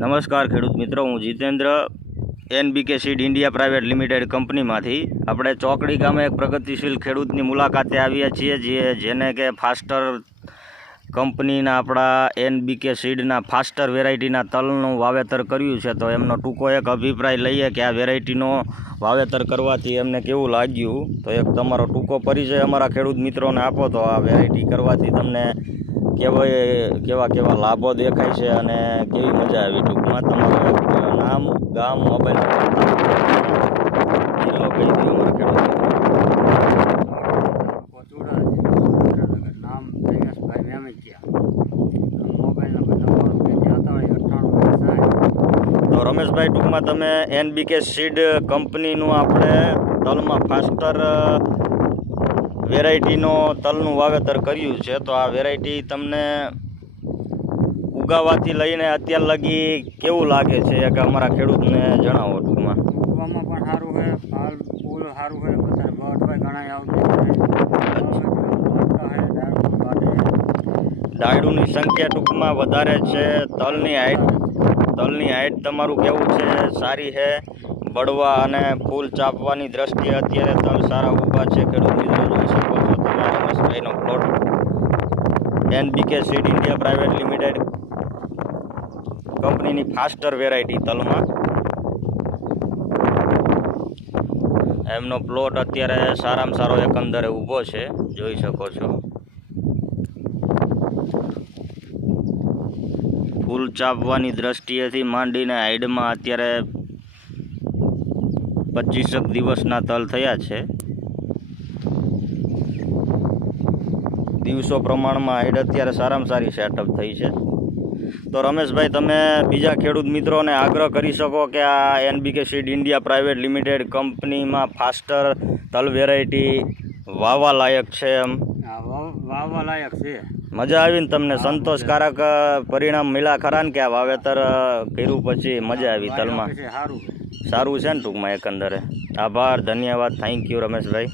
નમસ્કાર ખેડૂત મિત્રો, હું Jitendra NBK seed India private limited કંપનીમાંથી આપણે ચોકડી ગામે એક પ્રગતિશીલ ખેડૂતની મુલાકાતે આવ્યા છીએ જેને કે ફાસ્ટર કંપનીના આપણા NBK સીડના ફાસ્ટર વેરાયટીના તલનું વાવેતર કર્યું છે. તો એમનો ટૂંકો એક અભિપ્રાય લઈએ કે આ વેરાયટીનો વાવેતર કરવાથી એમને કેવું લાગ્યું. તો એક તમારો ટૂંકો પરિચય અમારા ખેડૂત મિત્રોને આપો તો આ વેરાયટી કરવાથી તમને કેવા લાભો દેખાય છે અને કેવી મજા આવી. ટૂંકમાં તમારું નામ, ગામ, મોબાઈલ નંબર કહી દો અમારા ખેડૂત. નામ રમેશભાઈ મેમચિયા, મોબાઈલ નંબર 98 તો રમેશભાઈ, ટૂંકમાં તમે NBK સીડ કંપનીનું આપણે તલમાં ફાસ્ટર વેરાયટીનો તલનું વાવેતર કર્યું છે. તો આ વેરાયટી તમને ઉગાવાથી લઈને અત્યાર લગી કેવું લાગે છે કે અમારા ખેડૂતને જણાવો. ટૂંકમાં ઉગવામાં પણ સારું છે, ફાલ ફૂલ સારું છે, બધા બળભાઈ ઘણા આવતું ડાળુની સંખ્યા ટૂંકમાં વધારે છે. તલની હાઈટ તમારું કેવું છે, સારી છે. બળવા અને ફૂલ ચાપવાની દ્રષ્ટિએ અત્યારે તલ સારા ઊભા છે. ખેડૂત મિત્રો જોઈ શકો છો તમે રમેશભાઈનો plot. NBK seed India private limited કંપનીની ફાસ્ટર વેરાયટી તલમાં એમનો પ્લોટ અત્યારે સારામાં સારો એકંદરે ઊભો છે, જોઈ શકો છો. ફૂલ ચાપવાની દ્રષ્ટિએથી માંડીને હાઈડમાં અત્યારે 25 દિવસના તલ થયા છે. દિવસો પ્રમાણમાં હાઈડ અત્યારે સારામાં સારી સેટઅપ થઈ છે. તો રમેશભાઈ, તમે બીજા ખેડૂત મિત્રોને આગ્રહ કરી શકો કે આ NBK seed India private limited કંપનીમાં ફાસ્ટર તલ વેરાયટી વાવવા લાયક છે. એમ વાવવા લાયક છે. મજા આવીને તમને સંતોષકારક પરિણામ મળ્યા ખરા ને કે આ વાવેતર કર્યું પછી મજા આવી તલમાં? સારું છે ને ટૂંકમાં એકંદરે. આભાર, ધન્યવાદ, થેન્ક યુ રમેશભાઈ.